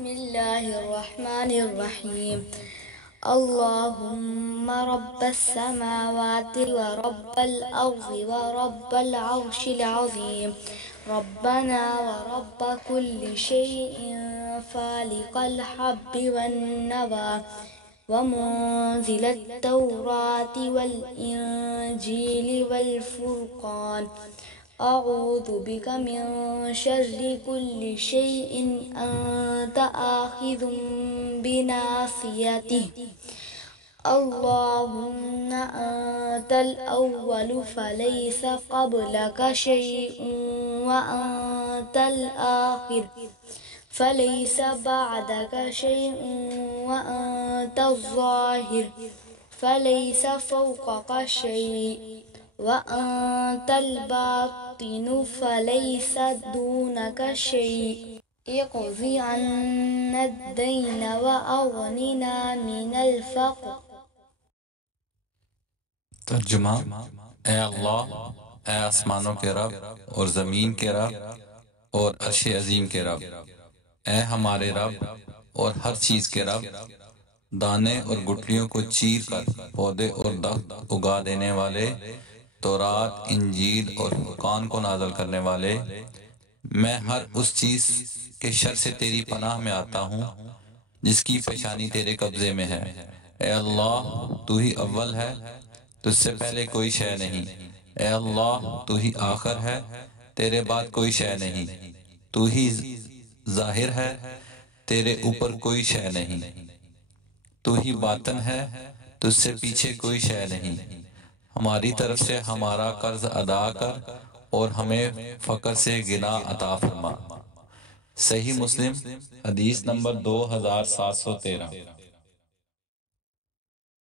بسم الله الرحمن الرحيم. اللهم رب السماوات ورب الأرض ورب العرش العظيم، ربنا ورب كل شيء فالق الحب والنوى ومنزل التوراة والإنجيل والفرقان، أعوذ بك من شر كل شيء أنت آخذ بناصيته. اللهم أنت الأول فليس قبلك شيء، وأنت الآخر فليس بعدك شيء، وأنت الظاهر فليس فوقك شيء، وأنت الباطن فليس دونك شيء. اقض عنا الدين وأغننا من الفقر. ترجمہ: اے اللہ، اے آسمانوں کے رب اور زمین کے رب اور عرش عظیم کے رب، اے ہمارے رب اور ہر چیز کے رب، دانے اور گٹلیوں کو چیر کر پودے اور درخت اگا دینے والے، تورات، انجیل اور فرقان کو نازل کرنے والے، میں ہر اس چیز کے شر سے تیری پناہ میں آتا ہوں جس کی پیشانی تیرے قبضے میں ہے۔ اے اللہ، تو ہی اول ہے، تجھ سے پہلے کوئی شے نہیں۔ اے اللہ، تو ہی آخر ہے، تیرے بعد کوئی شے نہیں۔ تو ہی ظاہر ہے، تیرے اوپر کوئی شے نہیں۔ تو ہی باطن ہے، تجھ سے پیچھے کوئی شے نہیں۔ ہماری طرف سے ہمارا قرض ادا کر اور ہمیں فقر سے غنا عطا فرما۔ صحیح مسلم حدیث نمبر 2713۔